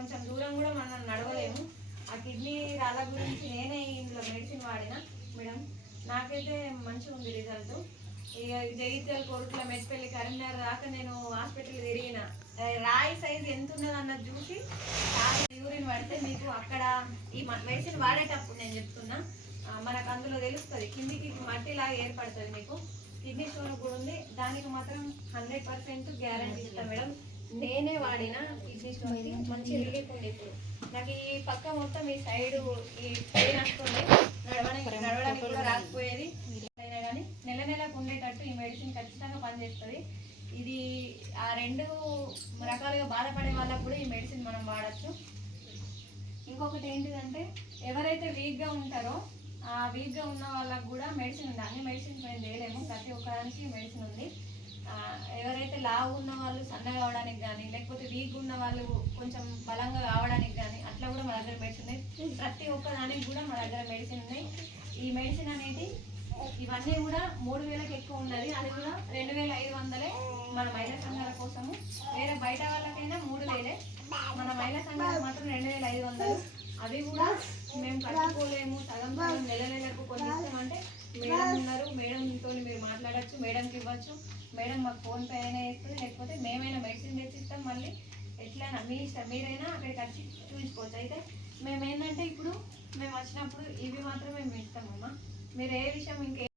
కొంచెం దూరం కూడా మనం నడవలేము. ఆ కిడ్నీ రాళ్ళ గురించి నేనే ఇందులో మెడిసిన్ వాడిన మేడం. నాకైతే మంచిగా ఉంది రిజల్ట్. ఇక జగిత్యాల, కోరుట్ల, మెట్పల్లి, కరీంనగర్ దాకా నేను హాస్పిటల్ తిరిగిన. రాయి సైజు ఎంత ఉన్నది అన్నది చూసి యూరిన్ పడితే మీకు అక్కడ ఈ మెడిసిన్ వాడేటప్పుడు నేను చెప్తున్నా, మనకు అందులో తెలుస్తుంది కిందికి మట్టిలాగా ఏర్పడుతుంది. మీకు కిడ్నీ స్టోన్ కూడా ఉంది, దానికి మాత్రం 100% గ్యారంటీ ఇస్తాను మేడం. నేనే వాడిన కిడ్నీ స్టోన్కి మంచి రిలీఫ్ ఉంది. ఇప్పుడు నాకు ఈ పక్క మొత్తం ఈ సైడ్ పెయిన్ వస్తుంది, నడవడానికి కూడా రాకపోయేది. అయినా కానీ నెలకు ఉండేటట్టు ఈ మెడిసిన్ ఖచ్చితంగా పనిచేస్తుంది. ఇది ఆ 2 రకాలుగా బాధపడే వాళ్ళకు కూడా ఈ మెడిసిన్ మనం వాడచ్చు. ఇంకొకటి ఏంటిదంటే ఎవరైతే వీక్గా ఉంటారో ఆ వీక్గా ఉన్న వాళ్ళకు కూడా మెడిసిన్ ఉంది. అన్ని మెడిసిన్స్ మేము చేయలేము, ప్రతి ఒక్కదానికి మెడిసిన్ ఉంది. ఎవరైతే లావు ఉన్న వాళ్ళు సన్నగా అవడానికి కానీ, లేకపోతే వీక్ ఉన్న వాళ్ళు కొంచెం బలంగా కావడానికి కానీ అట్లా కూడా మా దగ్గర మెడిసిన్ ఉన్నాయి. ప్రతి ఒక్కదానికి కూడా మా దగ్గర మెడిసిన్ ఉన్నాయి. ఈ మెడిసిన్ అనేది ఇవన్నీ కూడా 3000కి ఎక్కువ ఉన్నది, అది కూడా 2500 మన మహిళా సంఘాల కోసము. వేరే బయట వాళ్ళకైనా 3000, మన మహిళా సంఘాలకు మాత్రం 2500. అవి కూడా మేము కట్టుకోలేము, సగం నెలకు కొన్ని ఇస్తామంటే మేడం ఉన్నారు, మేడంతో మీరు మాట్లాడచ్చు, మేడంకి ఇవ్వచ్చు. మేడం మాకు ఫోన్పే అయినా ఇస్తుంది, లేకపోతే మేమైనా మెడిసిన్ తెచ్చిస్తాం. మళ్ళీ ఎట్లయినా మీ ఇష్టం, మీరైనా అక్కడికి వచ్చి చూపించుకోవచ్చు. అయితే మేము ఏంటంటే ఇప్పుడు మేము వచ్చినప్పుడు ఇవి మాత్రమే మేము ఇస్తామమ్మా. మీరు ఏ విషయం ఇంకే